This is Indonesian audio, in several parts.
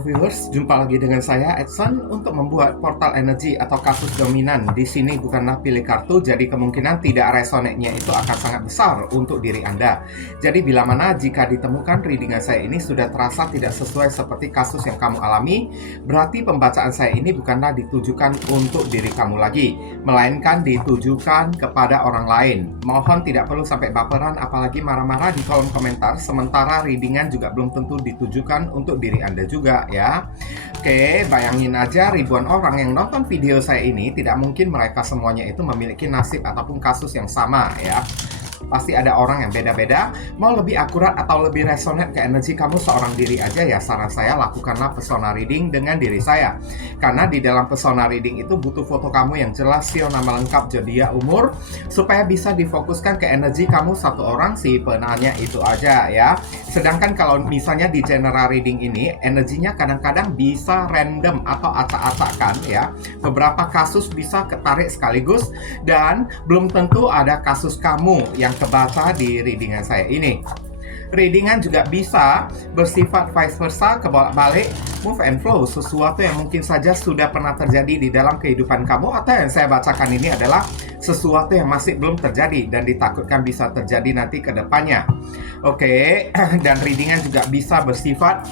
Halo viewers, jumpa lagi dengan saya Edson untuk membuat portal energi atau kasus dominan. Di sini bukanlah pilih kartu, jadi kemungkinan tidak resonate-nya itu akan sangat besar untuk diri Anda. Jadi bila mana jika ditemukan readingan saya ini sudah terasa tidak sesuai seperti kasus yang kamu alami, berarti pembacaan saya ini bukanlah ditujukan untuk diri kamu lagi, melainkan ditujukan kepada orang lain. Mohon tidak perlu sampai baperan apalagi marah-marah di kolom komentar, sementara readingan juga belum tentu ditujukan untuk diri Anda juga ya. Oke, bayangin aja ribuan orang yang nonton video saya ini, tidak mungkin mereka semuanya itu memiliki nasib ataupun kasus yang sama ya. Pasti ada orang yang beda-beda. Mau lebih akurat atau lebih resonate ke energi kamu seorang diri aja ya, saran saya lakukanlah persona reading dengan diri saya. Karena di dalam persona reading itu butuh foto kamu yang jelas, sio, nama lengkap, zodiak, umur, supaya bisa difokuskan ke energi kamu satu orang si penanya itu aja ya. Sedangkan kalau misalnya di general reading ini, energinya kadang-kadang bisa random atau acak-acakan ya. Beberapa kasus bisa ketarik sekaligus dan belum tentu ada kasus kamu yang kebaca di readingan saya ini. Readingan juga bisa bersifat vice versa, kebolak-balik, move and flow, sesuatu yang mungkin saja sudah pernah terjadi di dalam kehidupan kamu, atau yang saya bacakan ini adalah sesuatu yang masih belum terjadi dan ditakutkan bisa terjadi nanti ke depannya. Oke, dan readingan juga bisa bersifat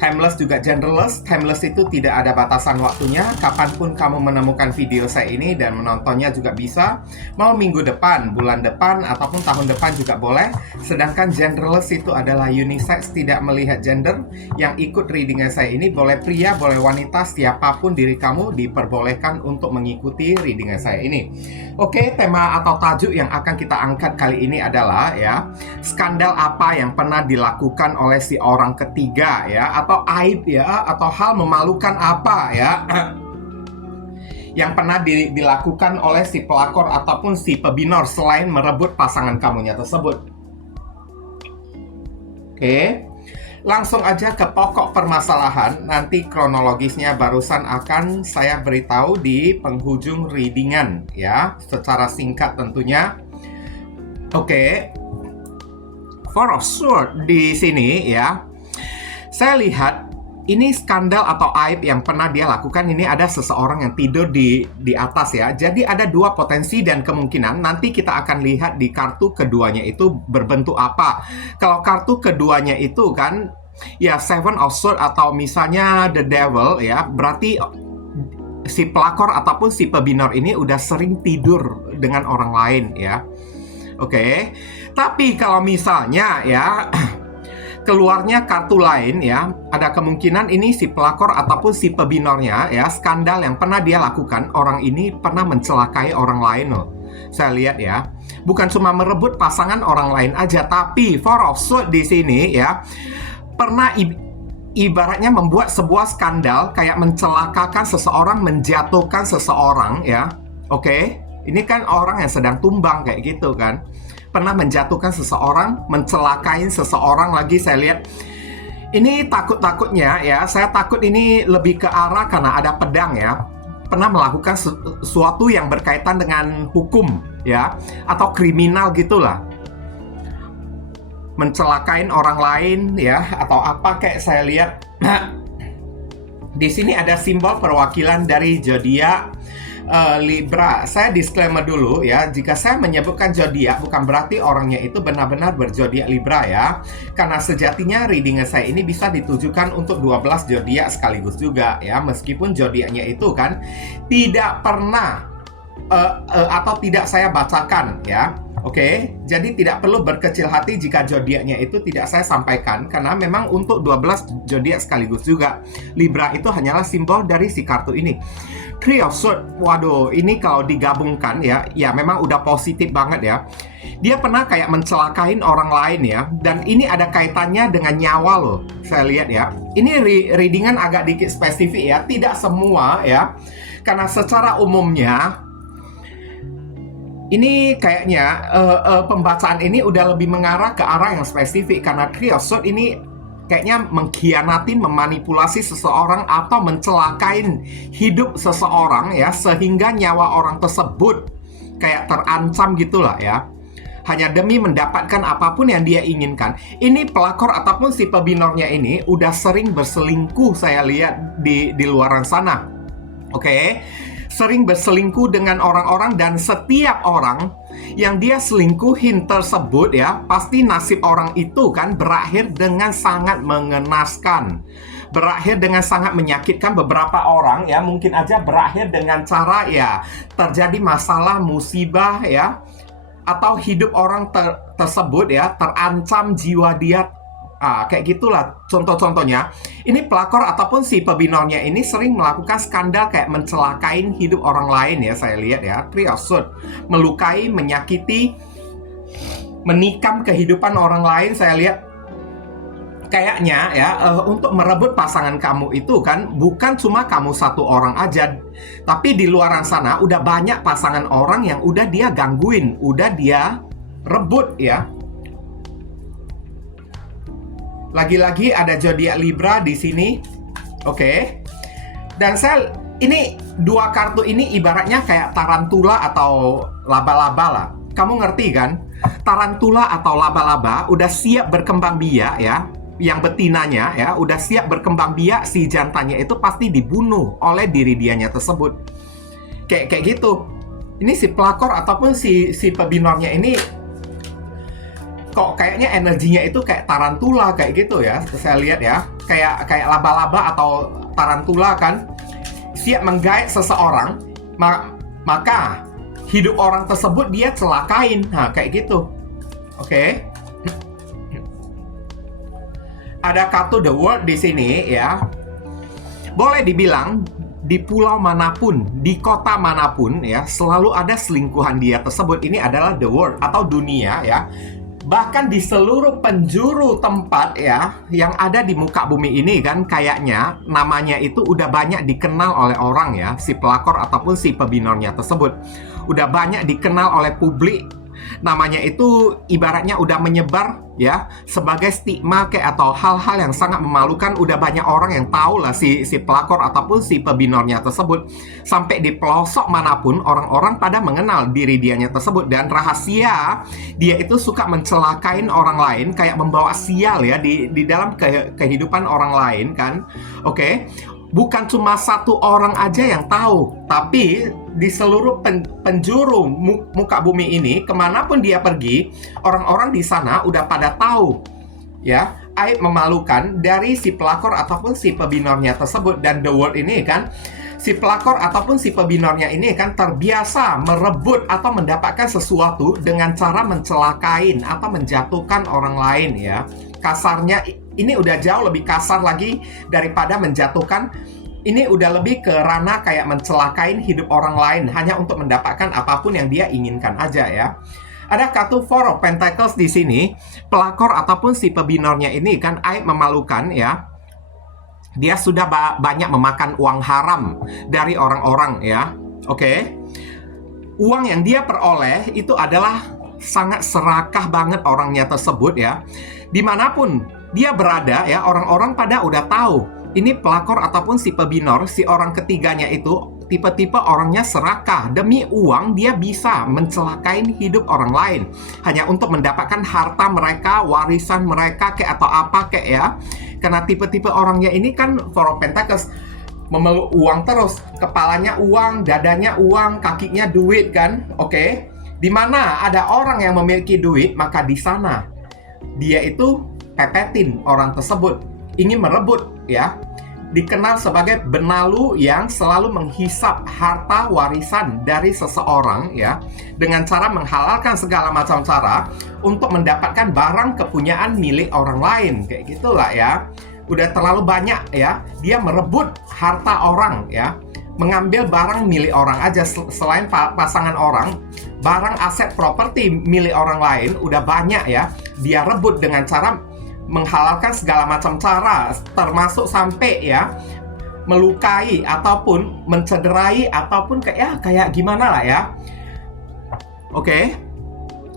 timeless juga genderless. Timeless itu tidak ada batasan waktunya. Kapanpun kamu menemukan video saya ini dan menontonnya juga bisa. Mau minggu depan, bulan depan, ataupun tahun depan juga boleh. Sedangkan genderless itu adalah unisex, tidak melihat gender. Yang ikut readingan saya ini boleh pria, boleh wanita, siapapun diri kamu diperbolehkan untuk mengikuti readingan saya ini. Oke, tema atau tajuk yang akan kita angkat kali ini adalah ya, skandal apa yang pernah dilakukan oleh si orang ketiga ya, atau aib ya, atau hal memalukan apa ya yang pernah dilakukan oleh si pelakor ataupun si pebinor selain merebut pasangan kamunya tersebut. Oke, langsung aja ke pokok permasalahan. Nanti kronologisnya barusan akan saya beritahu di penghujung readingan ya, secara singkat tentunya. Oke, Four of Swords di sini ya. Saya lihat ini skandal atau aib yang pernah dia lakukan. Ini ada seseorang yang tidur di atas ya. Jadi ada dua potensi dan kemungkinan. Nanti kita akan lihat di kartu keduanya itu berbentuk apa. Kalau kartu keduanya itu kan ya Seven of Swords atau misalnya The Devil ya, berarti si pelakor ataupun si pebinor ini udah sering tidur dengan orang lain ya. Oke. Tapi kalau misalnya ya keluarnya kartu lain ya, ada kemungkinan ini si pelakor ataupun si pebinornya ya, skandal yang pernah dia lakukan, orang ini pernah mencelakai orang lain loh. Saya lihat ya, bukan cuma merebut pasangan orang lain aja, tapi Four of Swords di sini ya, pernah ibaratnya membuat sebuah skandal kayak mencelakakan seseorang, menjatuhkan seseorang ya. Oke, ini kan orang yang sedang tumbang kayak gitu kan. Pernah menjatuhkan seseorang, mencelakain seseorang lagi. Saya lihat ini takut-takutnya ya, saya takut ini lebih ke arah karena ada pedang ya. Pernah melakukan sesuatu yang berkaitan dengan hukum ya, atau kriminal gitulah. Mencelakain orang lain ya, atau apa kayak saya lihat. Di sini ada simbol perwakilan dari zodiak Libra. Saya disclaimer dulu ya, jika saya menyebutkan zodiak bukan berarti orangnya itu benar-benar berzodiak Libra ya. Karena sejatinya readingan saya ini bisa ditujukan untuk 12 zodiak sekaligus juga ya, meskipun zodiaknya itu kan tidak pernah atau tidak saya bacakan ya. Oke, jadi tidak perlu berkecil hati jika zodiaknya itu tidak saya sampaikan, karena memang untuk 12 zodiak sekaligus juga. Libra itu hanyalah simbol dari si kartu ini. Three of Swords, waduh, ini kalau digabungkan ya, ya memang udah positif banget ya. Dia pernah kayak mencelakain orang lain ya, dan ini ada kaitannya dengan nyawa loh. Saya lihat ya, ini readingan agak dikit spesifik ya, tidak semua ya, karena secara umumnya ini kayaknya pembacaan ini udah lebih mengarah ke arah yang spesifik, karena Three of Swords ini kayaknya mengkhianatin, memanipulasi seseorang atau mencelakain hidup seseorang ya, sehingga nyawa orang tersebut kayak terancam gitulah ya. hanya demi mendapatkan apapun yang dia inginkan. Ini pelakor ataupun si pebinornya ini udah sering berselingkuh, saya lihat di luaran sana. Oke, sering berselingkuh dengan orang-orang, dan setiap orang yang dia selingkuhin tersebut ya, pasti nasib orang itu kan berakhir dengan sangat mengenaskan, berakhir dengan sangat menyakitkan. Beberapa orang ya mungkin aja berakhir dengan cara ya terjadi masalah, musibah ya, atau hidup orang tersebut ya terancam jiwa dia. Kayak gitulah contoh-contohnya. Ini pelakor ataupun si pebinornya ini sering melakukan skandal kayak mencelakain hidup orang lain ya, saya lihat ya. Triasud, melukai, menyakiti, menikam kehidupan orang lain, saya lihat. Kayaknya ya, untuk merebut pasangan kamu itu kan bukan cuma kamu satu orang aja, tapi di luaran sana udah banyak pasangan orang yang udah dia gangguin, udah dia rebut ya. Lagi-lagi ada zodiak Libra di sini. Oke. Dan ini dua kartu ini ibaratnya kayak tarantula atau laba-laba lah. Kamu ngerti kan? Tarantula atau laba-laba udah siap berkembang biak ya. Yang betinanya ya udah siap berkembang biak, si jantannya itu pasti dibunuh oleh diri dianya tersebut. Kayak gitu. Ini si pelakor ataupun si pebinornya ini kok kayaknya energinya itu kayak tarantula kayak gitu ya. Saya lihat ya, kayak laba-laba atau tarantula kan, siap menggait seseorang, maka hidup orang tersebut dia celakain. Nah, kayak gitu. Oke. Ada kartu The World di sini ya. Boleh dibilang di pulau manapun, di kota manapun ya, selalu ada selingkuhan dia tersebut. Ini adalah The World atau dunia ya. Bahkan di seluruh penjuru tempat ya yang ada di muka bumi ini kan, kayaknya namanya itu udah banyak dikenal oleh orang ya, si pelakor ataupun si pebinornya tersebut. Udah banyak dikenal oleh publik. Namanya itu ibaratnya udah menyebar ya sebagai stigma kayak atau hal-hal yang sangat memalukan. Udah banyak orang yang tahu lah si pelakor ataupun si pebinornya tersebut. Sampai di pelosok manapun orang-orang pada mengenal diri dianya tersebut. Dan rahasia, dia itu suka mencelakain orang lain, kayak membawa sial ya di dalam kehidupan orang lain kan. Oke. Bukan cuma satu orang aja yang tahu, tapi di seluruh penjuru muka bumi ini, kemanapun dia pergi, orang-orang di sana udah pada tahu ya aib memalukan dari si pelakor ataupun si pebinornya tersebut. Dan The World ini kan, si pelakor ataupun si pebinornya ini kan terbiasa merebut atau mendapatkan sesuatu dengan cara mencelakain atau menjatuhkan orang lain ya. Kasarnya ini udah jauh lebih kasar lagi daripada menjatuhkan. Ini udah lebih ke ranah kayak mencelakain hidup orang lain hanya untuk mendapatkan apapun yang dia inginkan aja ya. Ada kartu Four of Pentacles di sini. Pelakor ataupun si pebinornya ini kan aib memalukan ya. Dia sudah banyak memakan uang haram dari orang-orang ya. Oke. Uang yang dia peroleh itu adalah sangat serakah banget orangnya tersebut ya. Dimanapun dia berada ya, orang-orang pada udah tahu ini pelakor ataupun si pebinor, si orang ketiganya itu tipe-tipe orangnya serakah. Demi uang dia bisa mencelakain hidup orang lain hanya untuk mendapatkan harta mereka, warisan mereka kayak atau apa kayak ya. Karena tipe-tipe orangnya ini kan Four of Pentacles, memeluk uang terus, kepalanya uang, dadanya uang, kakinya duit kan. Oke. Di mana ada orang yang memiliki duit, maka di sana dia itu pepetin orang tersebut, ingin merebut ya. Dikenal sebagai benalu yang selalu menghisap harta warisan dari seseorang ya, dengan cara menghalalkan segala macam cara untuk mendapatkan barang kepunyaan milik orang lain kayak gitulah ya. Udah terlalu banyak ya, dia merebut harta orang ya, mengambil barang milik orang aja. Selain pasangan orang, barang aset properti milik orang lain udah banyak ya, dia rebut dengan cara menghalalkan segala macam cara, termasuk sampai ya melukai ataupun mencederai ataupun kayak gimana lah ya. Oke.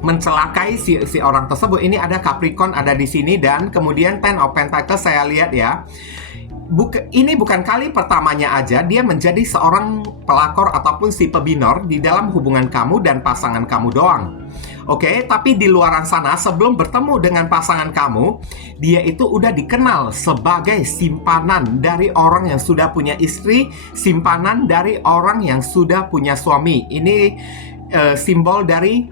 Mencelakai si orang tersebut. Ini ada Capricorn ada di sini, dan kemudian Ten of Pentacles saya lihat ya. ini bukan kali pertamanya aja dia menjadi seorang pelakor ataupun si pebinor di dalam hubungan kamu dan pasangan kamu doang. Oke, tapi di luaran sana sebelum bertemu dengan pasangan kamu, dia itu udah dikenal sebagai simpanan dari orang yang sudah punya istri, simpanan dari orang yang sudah punya suami. Ini simbol dari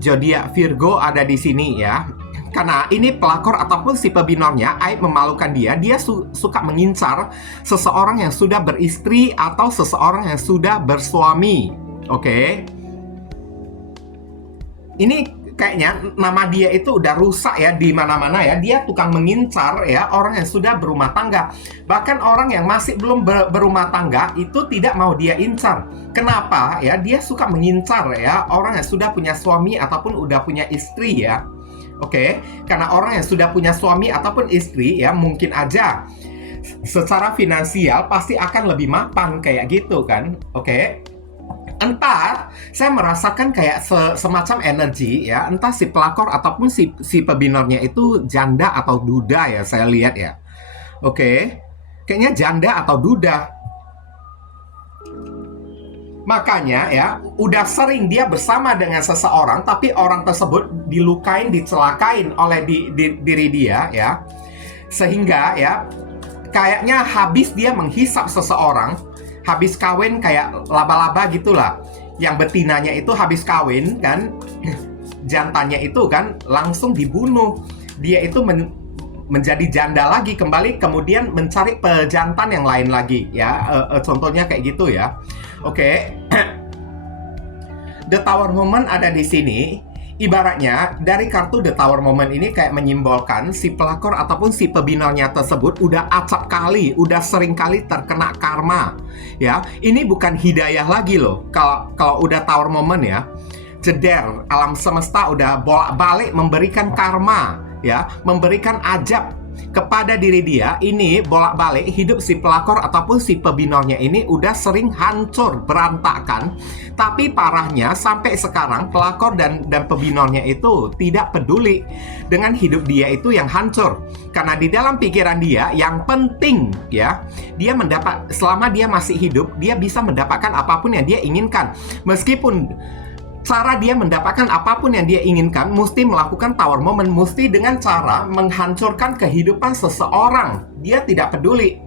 zodiak Virgo ada di sini ya. Karena ini pelakor ataupun si pebinornya, aib memalukan dia suka mengincar seseorang yang sudah beristri atau seseorang yang sudah bersuami. Oke. Ini kayaknya nama dia itu udah rusak ya di mana-mana ya. Dia tukang mengincar ya orang yang sudah berumah tangga. Bahkan orang yang masih belum berumah tangga itu tidak mau dia incar. Kenapa ya? Dia suka mengincar ya orang yang sudah punya suami ataupun udah punya istri ya. Oke, karena orang yang sudah punya suami ataupun istri ya mungkin aja secara finansial pasti akan lebih mapan kayak gitu kan. Oke. Entah, saya merasakan kayak semacam energi ya, entah si pelakor ataupun si pebinornya itu janda atau duda ya, saya lihat ya. Oke, kayaknya janda atau duda. Makanya ya, udah sering dia bersama dengan seseorang, tapi orang tersebut dilukain, dicelakain oleh diri dia ya. Sehingga ya, kayaknya habis dia menghisap seseorang, habis kawin kayak laba-laba gitulah. Yang betinanya itu habis kawin kan, jantannya itu kan langsung dibunuh. Dia itu menjadi janda lagi kembali, kemudian mencari pejantan yang lain lagi ya. Contohnya kayak gitu ya. Oke. The Tower Moment ada di sini. Ibaratnya dari kartu The Tower Moment ini kayak menyimbolkan si pelakor ataupun si pebinornya tersebut udah acap kali, udah sering kali terkena karma. Ya, ini bukan hidayah lagi loh. Kalau udah Tower Moment ya, jeder alam semesta udah bolak-balik memberikan karma, ya, memberikan ajab kepada diri dia. Ini bolak-balik hidup si pelakor ataupun si pebinornya ini udah sering hancur, berantakan. Tapi parahnya sampai sekarang pelakor dan pebinornya itu tidak peduli dengan hidup dia itu yang hancur. Karena di dalam pikiran dia yang penting ya, dia selama dia masih hidup, dia bisa mendapatkan apapun yang dia inginkan. Meskipun cara dia mendapatkan apapun yang dia inginkan mesti melakukan Tower Moment, mesti dengan cara menghancurkan kehidupan seseorang. Dia tidak peduli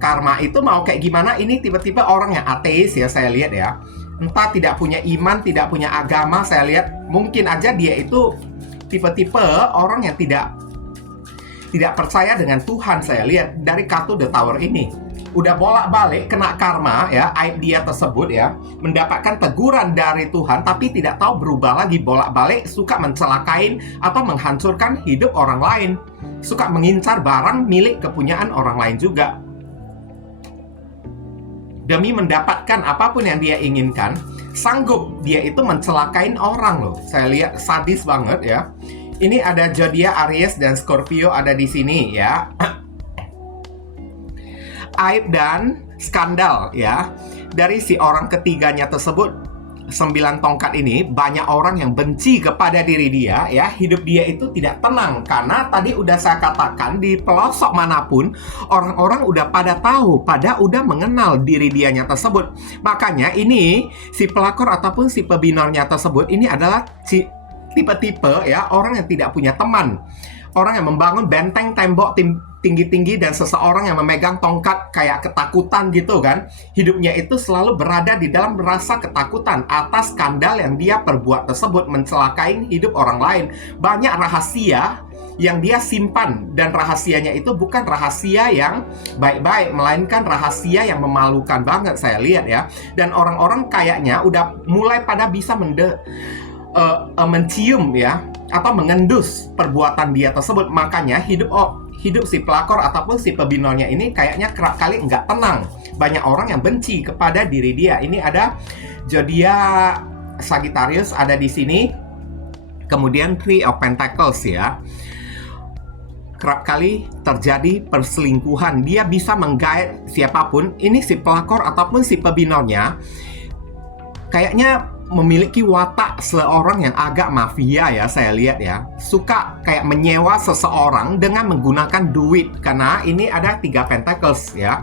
karma itu mau kayak gimana. Ini tiba-tiba orang yang ateis ya, saya lihat ya, entah tidak punya iman, tidak punya agama. Saya lihat mungkin aja dia itu tipe-tipe orang yang tidak percaya dengan Tuhan. Saya lihat dari kartu The Tower ini udah bolak-balik kena karma ya, aib dia tersebut ya, mendapatkan teguran dari Tuhan tapi tidak tahu berubah lagi, bolak-balik suka mencelakain atau menghancurkan hidup orang lain, suka mengincar barang milik kepunyaan orang lain juga. Demi mendapatkan apapun yang dia inginkan, sanggup dia itu mencelakain orang loh. Saya lihat sadis banget ya. Ini ada zodiak Aries dan Scorpio ada di sini ya. Aib dan skandal ya dari si orang ketiganya tersebut. 9 tongkat ini, banyak orang yang benci kepada diri dia ya. Hidup dia itu tidak tenang karena tadi udah saya katakan di pelosok manapun orang-orang udah pada tahu, udah mengenal diri dianya tersebut. Makanya ini si pelakor ataupun si pebinornya tersebut ini adalah si tipe-tipe ya orang yang tidak punya teman. Orang yang membangun benteng tembok tinggi-tinggi dan seseorang yang memegang tongkat kayak ketakutan gitu kan. Hidupnya itu selalu berada di dalam rasa ketakutan atas skandal yang dia perbuat tersebut, mencelakain hidup orang lain. Banyak rahasia yang dia simpan, dan rahasianya itu bukan rahasia yang baik-baik, melainkan rahasia yang memalukan banget saya lihat ya. Dan orang-orang kayaknya udah mulai pada bisa mencium ya atau mengendus perbuatan dia tersebut. Makanya hidup si pelakor ataupun si pebinornya ini kayaknya kerap kali nggak tenang. Banyak orang yang benci kepada diri dia. Ini ada zodiak Sagittarius ada di sini. Kemudian Three of Pentacles ya. Kerap kali terjadi perselingkuhan. Dia bisa menggait siapapun. Ini si pelakor ataupun si pebinornya kayaknya memiliki watak seorang yang agak mafia ya, saya lihat ya. Suka kayak menyewa seseorang dengan menggunakan duit, karena ini ada 3 pentacles ya.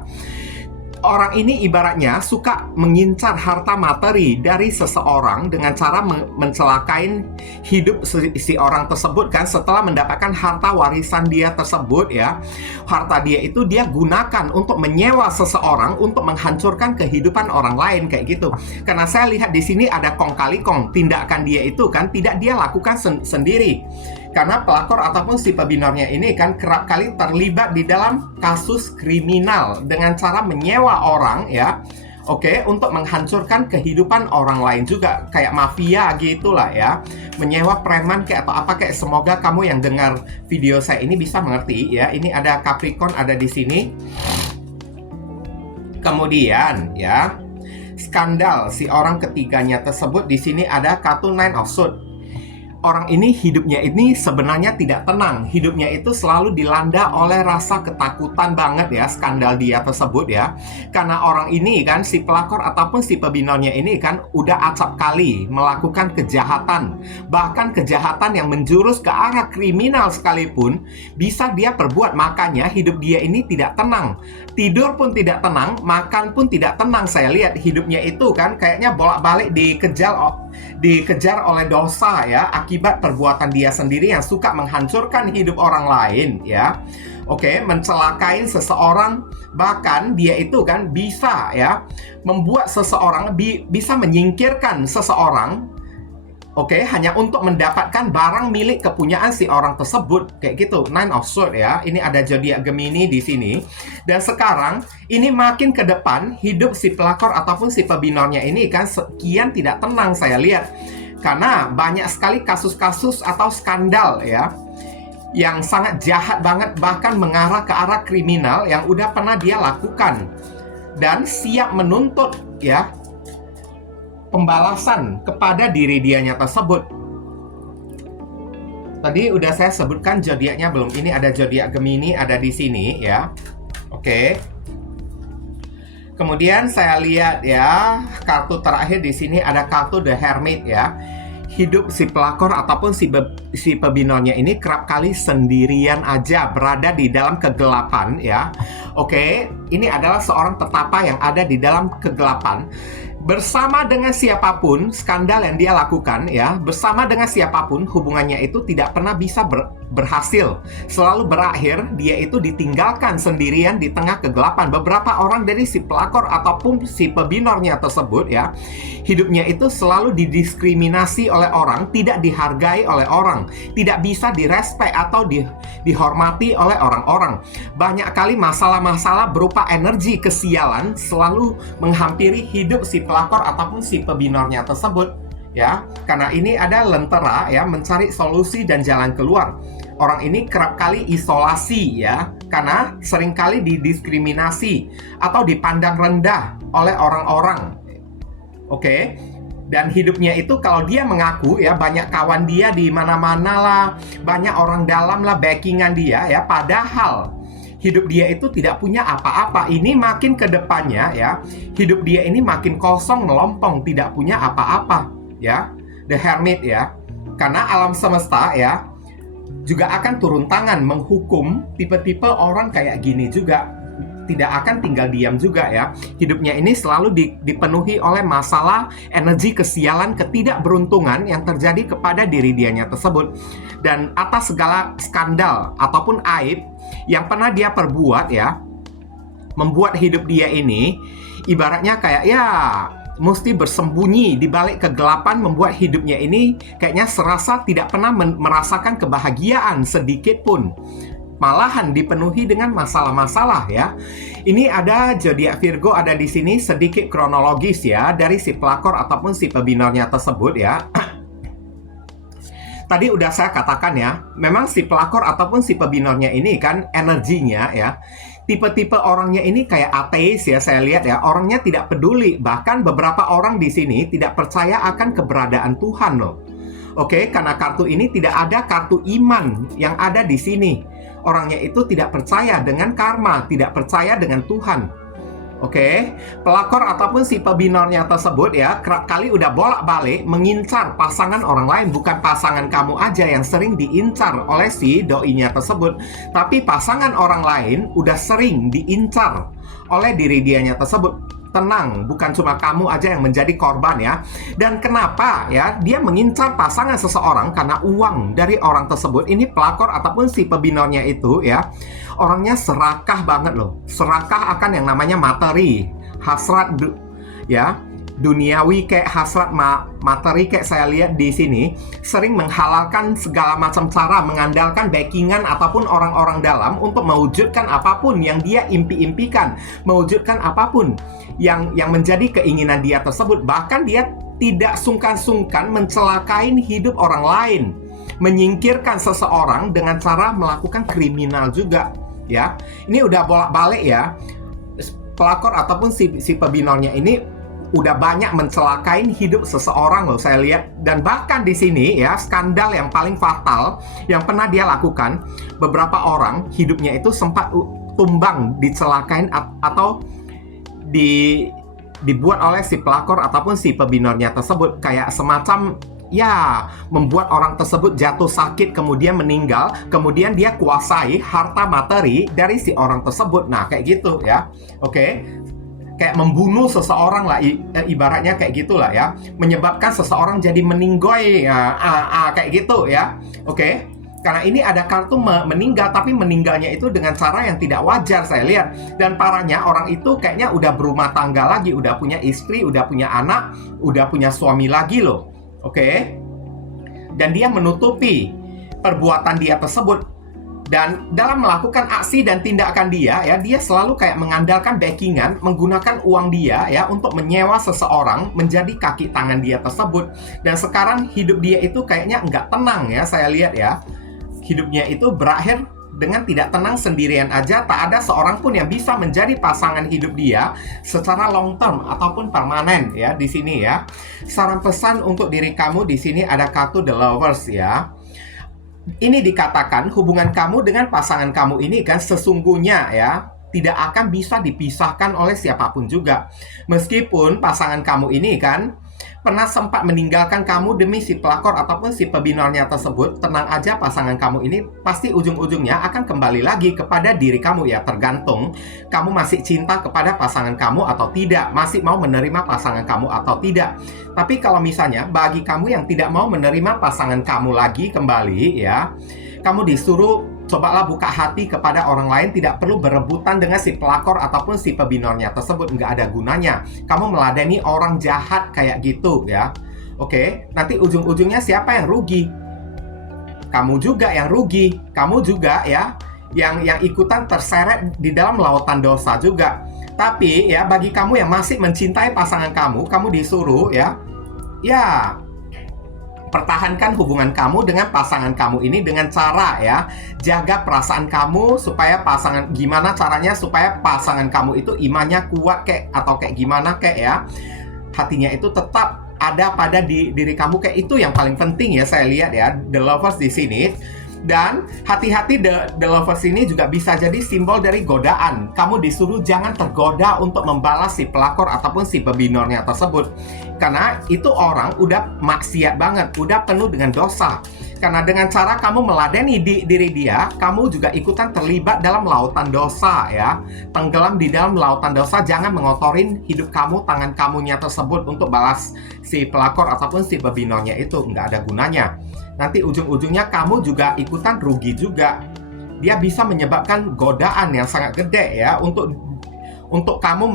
Orang ini ibaratnya suka mengincar harta materi dari seseorang dengan cara mencelakai hidup si orang tersebut kan. Setelah mendapatkan harta warisan dia tersebut ya, harta dia itu dia gunakan untuk menyewa seseorang untuk menghancurkan kehidupan orang lain kayak gitu. Karena saya lihat di sini ada kong kali kong, tindakan dia itu kan tidak dia lakukan sendiri. Karena pelakor ataupun si pebinornya ini kan kerap kali terlibat di dalam kasus kriminal dengan cara menyewa orang ya, untuk menghancurkan kehidupan orang lain juga, kayak mafia gitulah ya, menyewa preman kayak atau apa kayak. Semoga kamu yang dengar video saya ini bisa mengerti ya. Ini ada Capricorn ada di sini. Kemudian ya, skandal si orang ketiganya tersebut di sini ada kartu Nine of Swords. Orang ini hidupnya ini sebenarnya tidak tenang. Hidupnya itu selalu dilanda oleh rasa ketakutan banget ya, skandal dia tersebut ya. Karena orang ini kan, si pelakor ataupun si pebinornya ini kan udah acap kali melakukan kejahatan. Bahkan kejahatan yang menjurus ke arah kriminal sekalipun bisa dia perbuat. Makanya hidup dia ini tidak tenang. Tidur pun tidak tenang, makan pun tidak tenang. Saya lihat hidupnya itu kan kayaknya bolak-balik dikejar oleh dosa ya, akibat perbuatan dia sendiri yang suka menghancurkan hidup orang lain ya. Mencelakai seseorang, bahkan dia itu kan bisa ya membuat seseorang bisa menyingkirkan seseorang hanya untuk mendapatkan barang milik kepunyaan si orang tersebut kayak gitu. Nine of Swords ya. Ini ada zodiak Gemini di sini. Dan sekarang ini makin ke depan hidup si pelakor ataupun si pebinornya ini kan sekian tidak tenang saya lihat. Karena banyak sekali kasus-kasus atau skandal ya yang sangat jahat banget, bahkan mengarah ke arah kriminal yang udah pernah dia lakukan dan siap menuntut ya pembalasan kepada diri dianya tersebut. Tadi udah saya sebutkan zodiaknya belum? Ini ada zodiak Gemini ada di sini ya. Kemudian saya lihat ya, kartu terakhir di sini ada kartu The Hermit ya. Hidup si pelakor ataupun si pebinornya ini kerap kali sendirian aja, berada di dalam kegelapan ya. Ini adalah seorang petapa yang ada di dalam kegelapan. Bersama dengan siapapun, skandal yang dia lakukan ya, bersama dengan siapapun hubungannya itu tidak pernah bisa berhasil. Selalu berakhir dia itu ditinggalkan sendirian di tengah kegelapan. Beberapa orang dari si pelakor ataupun si pebinornya tersebut ya, hidupnya itu selalu didiskriminasi oleh orang, tidak dihargai oleh orang, tidak bisa direspek atau dihormati oleh orang-orang. Banyak kali masalah-masalah berupa energi kesialan selalu menghampiri hidup si pelakor ataupun si pebinornya tersebut ya. Karena ini ada lentera ya, mencari solusi dan jalan keluar. Orang ini kerap kali isolasi ya, karena seringkali didiskriminasi atau dipandang rendah oleh orang-orang. Dan hidupnya itu kalau dia mengaku ya, banyak kawan dia di mana-mana lah, banyak orang dalam lah backingan dia ya, padahal hidup dia itu tidak punya apa-apa. Ini makin ke depannya ya, hidup dia ini makin kosong, melompong, tidak punya apa-apa ya. The Hermit ya. Karena alam semesta ya juga akan turun tangan menghukum tipe-tipe orang kayak gini juga. Tidak akan tinggal diam juga ya. Hidupnya ini selalu dipenuhi oleh masalah, energi kesialan, ketidakberuntungan yang terjadi kepada diri dianya tersebut. Dan atas segala skandal ataupun aib yang pernah dia perbuat ya, membuat hidup dia ini ibaratnya kayak ya mesti bersembunyi di balik kegelapan, membuat hidupnya ini kayaknya serasa tidak pernah merasakan kebahagiaan sedikit pun. Malahan dipenuhi dengan masalah-masalah ya. Ini ada zodiak Virgo ada di sini, sedikit kronologis ya dari si pelakor ataupun si pebinornya tersebut ya. Tadi udah saya katakan ya, memang si pelakor ataupun si pebinornya ini kan energinya ya, tipe-tipe orangnya ini kayak ateis ya, saya lihat ya, orangnya tidak peduli. Bahkan beberapa orang di sini tidak percaya akan keberadaan Tuhan loh. Karena kartu ini tidak ada kartu iman yang ada di sini. Orangnya itu tidak percaya dengan karma, tidak percaya dengan Tuhan. Oke, pelakor ataupun si pebinornya tersebut ya kerap kali udah bolak-balik mengincar pasangan orang lain. Bukan pasangan kamu aja yang sering diincar oleh si doinya tersebut, tapi pasangan orang lain udah sering diincar oleh diri dianya tersebut. Tenang, bukan cuma kamu aja yang menjadi korban ya. Dan kenapa ya dia mengincar pasangan seseorang? Karena uang dari orang tersebut. Ini pelakor ataupun si pebinornya itu ya, orangnya serakah banget loh. Serakah akan yang namanya materi, hasrat ya, duniawi kayak hasrat materi kayak saya lihat di sini, sering menghalalkan segala macam cara, mengandalkan backingan ataupun orang-orang dalam untuk mewujudkan apapun yang dia impi-impikan, mewujudkan apapun yang menjadi keinginan dia tersebut. Bahkan dia tidak sungkan-sungkan mencelakai hidup orang lain, menyingkirkan seseorang dengan cara melakukan kriminal juga ya. Ini udah bolak-balik ya. Pelakor ataupun si pebinornya ini udah banyak mencelakai hidup seseorang loh, saya lihat. Dan bahkan di sini ya, skandal yang paling fatal yang pernah dia lakukan, beberapa orang hidupnya itu sempat tumbang, dicelakain atau dibuat oleh si pelakor ataupun si pebinornya tersebut, kayak semacam ya membuat orang tersebut jatuh sakit kemudian meninggal, kemudian dia kuasai harta materi dari si orang tersebut. Nah kayak gitu ya. Oke, kayak membunuh seseorang lah, ibaratnya kayak gitulah ya, menyebabkan seseorang jadi meninggoy kayak gitu ya. Oke, karena ini ada kartu meninggal, tapi meninggalnya itu dengan cara yang tidak wajar saya lihat. Dan parahnya orang itu kayaknya udah berumah tangga lagi, udah punya istri, udah punya anak, udah punya suami lagi loh. Oke, dan dia menutupi perbuatan dia tersebut. Dan dalam melakukan aksi dan tindakan dia selalu kayak mengandalkan backingan, menggunakan uang dia ya untuk menyewa seseorang menjadi kaki tangan dia tersebut. Dan sekarang hidup dia itu kayaknya nggak tenang ya, saya lihat ya. Hidupnya itu berakhir dengan tidak tenang, sendirian aja. Tak ada seorang pun yang bisa menjadi pasangan hidup dia secara long term ataupun permanen ya di sini ya. Saran pesan untuk diri kamu di sini ada kartu The Lovers ya. Ini dikatakan hubungan kamu dengan pasangan kamu ini kan sesungguhnya ya tidak akan bisa dipisahkan oleh siapapun juga. Meskipun pasangan kamu ini kan pernah sempat meninggalkan kamu demi si pelakor ataupun si pebinornya tersebut, tenang aja, pasangan kamu ini pasti ujung-ujungnya akan kembali lagi kepada diri kamu ya. Tergantung kamu masih cinta kepada pasangan kamu atau tidak, masih mau menerima pasangan kamu atau tidak. Tapi kalau misalnya bagi kamu yang tidak mau menerima pasangan kamu lagi kembali ya, kamu disuruh cobalah buka hati kepada orang lain. Tidak perlu berebutan dengan si pelakor ataupun si pebinornya tersebut, nggak ada gunanya. Kamu meladeni orang jahat kayak gitu ya. Oke, nanti ujung-ujungnya siapa yang rugi? Kamu juga yang rugi. Kamu juga ya yang ikutan terseret di dalam lautan dosa juga. Tapi ya bagi kamu yang masih mencintai pasangan kamu, kamu disuruh ya pertahankan hubungan kamu dengan pasangan kamu ini dengan cara ya jaga perasaan kamu supaya gimana caranya supaya pasangan kamu itu imannya kuat kayak atau kayak gimana kayak ya, hatinya itu tetap ada pada diri kamu, kayak itu yang paling penting ya saya lihat ya The Lovers di sini. Dan hati-hati, the lovers ini juga bisa jadi simbol dari godaan. Kamu disuruh jangan tergoda untuk membalas si pelakor ataupun si pebinornya tersebut. Karena itu orang udah maksiat banget, udah penuh dengan dosa. Karena dengan cara kamu meladeni diri dia, kamu juga ikutan terlibat dalam lautan dosa ya. Tenggelam di dalam lautan dosa, jangan mengotorin hidup kamu, tangan kamunya tersebut untuk balas si pelakor ataupun si pebinornya itu, nggak ada gunanya. Nanti ujung-ujungnya kamu juga ikutan rugi juga. Dia bisa menyebabkan godaan yang sangat gede ya untuk kamu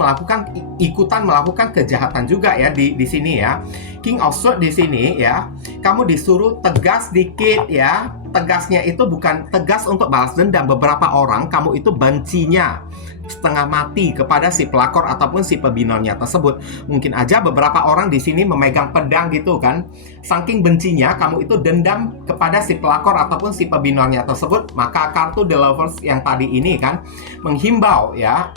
ikutan melakukan kejahatan juga ya di sini ya. King of Swords di sini ya, kamu disuruh tegas dikit ya. Tegasnya itu bukan tegas untuk balas dendam. Beberapa orang kamu itu bencinya setengah mati kepada si pelakor ataupun si pebinornya tersebut. Mungkin aja beberapa orang di sini memegang pedang gitu kan. Saking bencinya kamu itu dendam kepada si pelakor ataupun si pebinornya tersebut. Maka kartu The Lovers yang tadi ini kan menghimbau ya,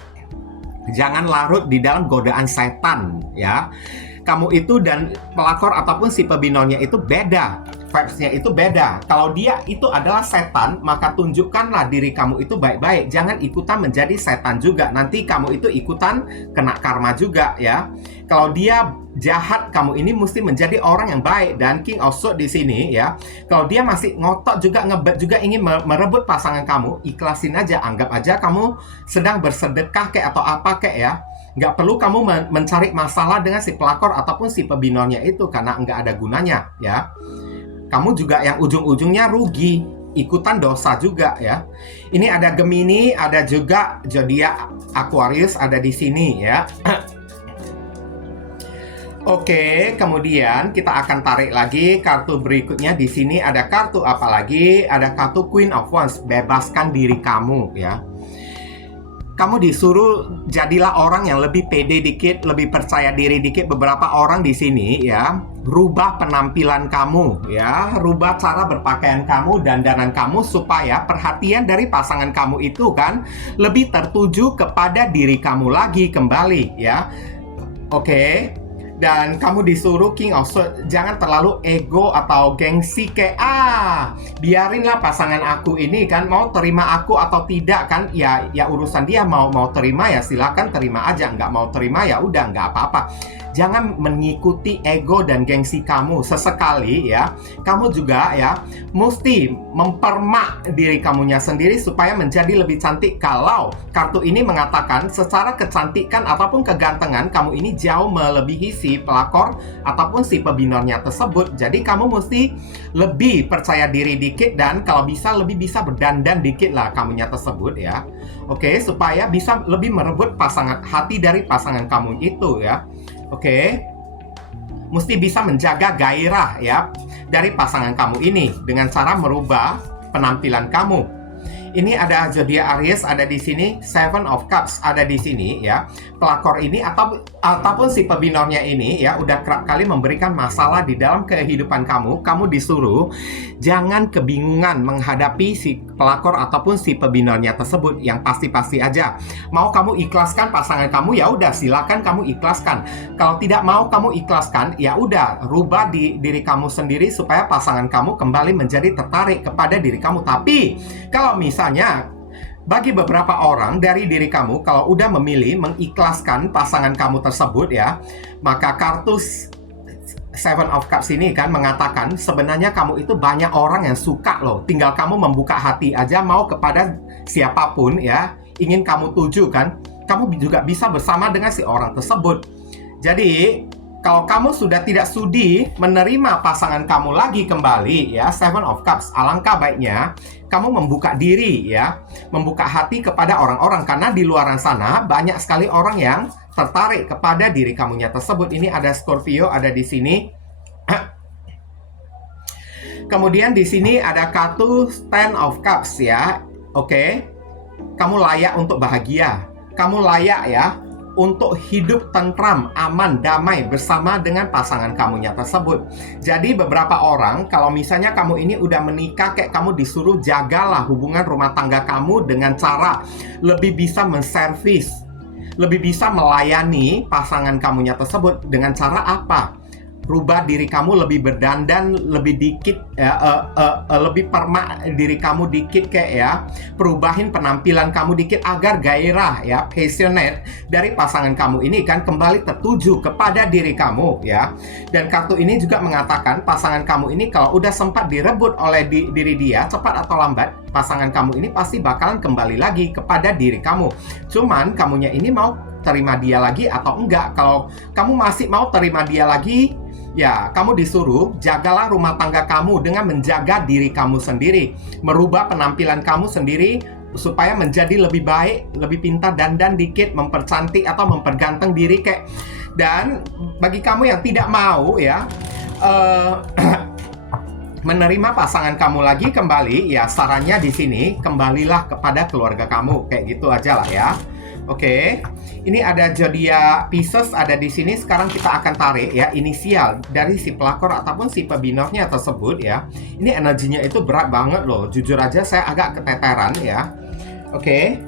jangan larut di dalam godaan setan ya. Kamu itu dan pelakor ataupun si pebinornya itu beda. vibes-nya itu beda. Kalau dia itu adalah setan, maka tunjukkanlah diri kamu itu baik-baik. Jangan ikutan menjadi setan juga. Nanti kamu itu ikutan kena karma juga ya. Kalau dia jahat, kamu ini mesti menjadi orang yang baik. Dan King of Swords di sini ya, kalau dia masih ngotot juga, ngebet juga ingin merebut pasangan kamu, ikhlasin aja. Anggap aja kamu sedang bersedekah kayak atau apa kayak ya. Nggak perlu kamu mencari masalah dengan si pelakor ataupun si pebinornya itu, karena nggak ada gunanya ya. Kamu juga yang ujung-ujungnya rugi, ikutan dosa juga ya. Ini ada Gemini, ada juga zodiak Aquarius ada di sini ya. Oke, kemudian kita akan tarik lagi kartu berikutnya. Di sini ada kartu apa lagi? Ada kartu Queen of Wands, bebaskan diri kamu ya. Kamu disuruh jadilah orang yang lebih pede dikit, lebih percaya diri dikit. Beberapa orang di sini ya, rubah penampilan kamu ya, rubah cara berpakaian kamu, dandanan kamu, supaya perhatian dari pasangan kamu itu kan lebih tertuju kepada diri kamu lagi kembali ya. Oke. Dan kamu disuruh King of Swords, jangan terlalu ego atau gengsi kayak biarinlah pasangan aku ini kan mau terima aku atau tidak kan, ya urusan dia. Mau terima ya silakan terima aja, nggak mau terima ya udah, nggak apa-apa. Jangan mengikuti ego dan gengsi kamu. Sesekali ya, kamu juga ya mesti mempermak diri kamunya sendiri supaya menjadi lebih cantik. Kalau kartu ini mengatakan secara kecantikan ataupun kegantengan, kamu ini jauh melebihi si pelakor ataupun si pebinornya tersebut. Jadi kamu mesti lebih percaya diri dikit, dan kalau bisa lebih bisa berdandan dikit lah kamunya tersebut ya. Oke, supaya bisa lebih merebut hati dari pasangan kamu itu ya. Oke, mesti bisa menjaga gairah ya dari pasangan kamu ini dengan cara merubah penampilan kamu. Ini ada zodiak Aries ada di sini, Seven of Cups ada di sini ya. Pelakor ini ataupun si pebinornya ini ya udah kerap kali memberikan masalah di dalam kehidupan kamu. Kamu disuruh jangan kebingungan menghadapi si pelakor ataupun si pebinornya tersebut. Yang pasti-pasti aja. Mau kamu ikhlaskan pasangan kamu, ya udah silakan kamu ikhlaskan. Kalau tidak mau kamu ikhlaskan, ya udah rubah diri kamu sendiri supaya pasangan kamu kembali menjadi tertarik kepada diri kamu. Tapi kalau misalnya bagi beberapa orang dari diri kamu, kalau udah memilih mengikhlaskan pasangan kamu tersebut ya, maka kartu Seven of Cups ini kan mengatakan sebenarnya kamu itu banyak orang yang suka loh. Tinggal kamu membuka hati aja mau kepada siapapun ya, ingin kamu tuju kan, kamu juga bisa bersama dengan si orang tersebut. Jadi kalau kamu sudah tidak sudi menerima pasangan kamu lagi kembali ya, Seven of Cups, alangkah baiknya kamu membuka diri ya, membuka hati kepada orang-orang, karena di luar sana banyak sekali orang yang tertarik kepada diri kamunya tersebut. Ini ada Scorpio ada di sini. Kemudian di sini ada kartu Ten of Cups ya. Oke. Kamu layak untuk bahagia. Kamu layak ya untuk hidup tentram, aman, damai bersama dengan pasangan kamunya tersebut. Jadi beberapa orang, kalau misalnya kamu ini udah menikah, kayak kamu disuruh jagalah hubungan rumah tangga kamu dengan cara lebih bisa menservis, lebih bisa melayani pasangan kamunya tersebut. Dengan cara apa? Rubah diri kamu lebih berdandan lebih dikit lebih permak diri kamu dikit kayak ya, perubahin penampilan kamu dikit agar gairah ya, passionate dari pasangan kamu ini kan kembali tertuju kepada diri kamu ya. Dan kartu ini juga mengatakan pasangan kamu ini kalau udah sempat direbut oleh diri dia, cepat atau lambat pasangan kamu ini pasti bakalan kembali lagi kepada diri kamu. Cuman kamunya ini mau terima dia lagi atau enggak. Kalau kamu masih mau terima dia lagi, ya, kamu disuruh jagalah rumah tangga kamu dengan menjaga diri kamu sendiri, merubah penampilan kamu sendiri supaya menjadi lebih baik, lebih pintar, dandan dikit, mempercantik atau memperganteng diri kayak. Dan bagi kamu yang tidak mau ya menerima pasangan kamu lagi kembali, ya sarannya di sini kembalilah kepada keluarga kamu, kayak gitu aja lah ya. Oke, ini ada zodiak Pisces ada di sini. Sekarang kita akan tarik ya inisial dari si pelakor ataupun si pebinornya tersebut ya. Ini energinya itu berat banget loh. Jujur aja saya agak keteteran ya. Oke.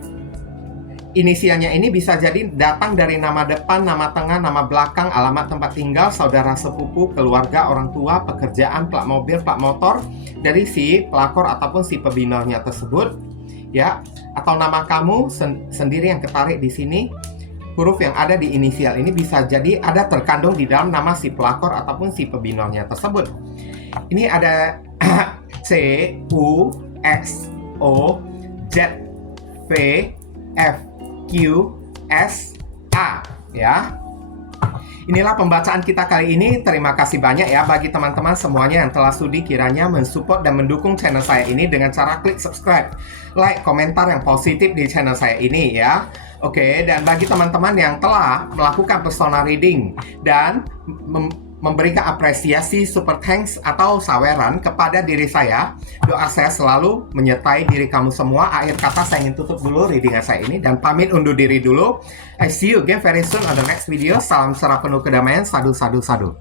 inisialnya ini bisa jadi datang dari nama depan, nama tengah, nama belakang, alamat tempat tinggal, saudara sepupu, keluarga, orang tua, pekerjaan, plat mobil, plat motor dari si pelakor ataupun si pebinalnya tersebut, ya. Atau nama kamu sendiri yang ketarik di sini. Huruf yang ada di inisial ini bisa jadi ada terkandung di dalam nama si pelakor ataupun si pebinalnya tersebut. Ini ada C, U, X, O, Z, V, F, Q, S, A, ya. Inilah pembacaan kita kali ini. Terima kasih banyak ya bagi teman-teman semuanya yang telah sudi kiranya mensupport dan mendukung channel saya ini dengan cara klik subscribe, like, komentar yang positif di channel saya ini ya. Oke, dan bagi teman-teman yang telah melakukan personal reading dan memberikan apresiasi super thanks atau saweran kepada diri saya, doa saya selalu menyertai diri kamu semua. Akhir kata saya ingin tutup dulu readingan saya ini dan pamit undur diri dulu. I see you again very soon on the next video. Salam serap penuh kedamaian. Sadu, sadu, sadu.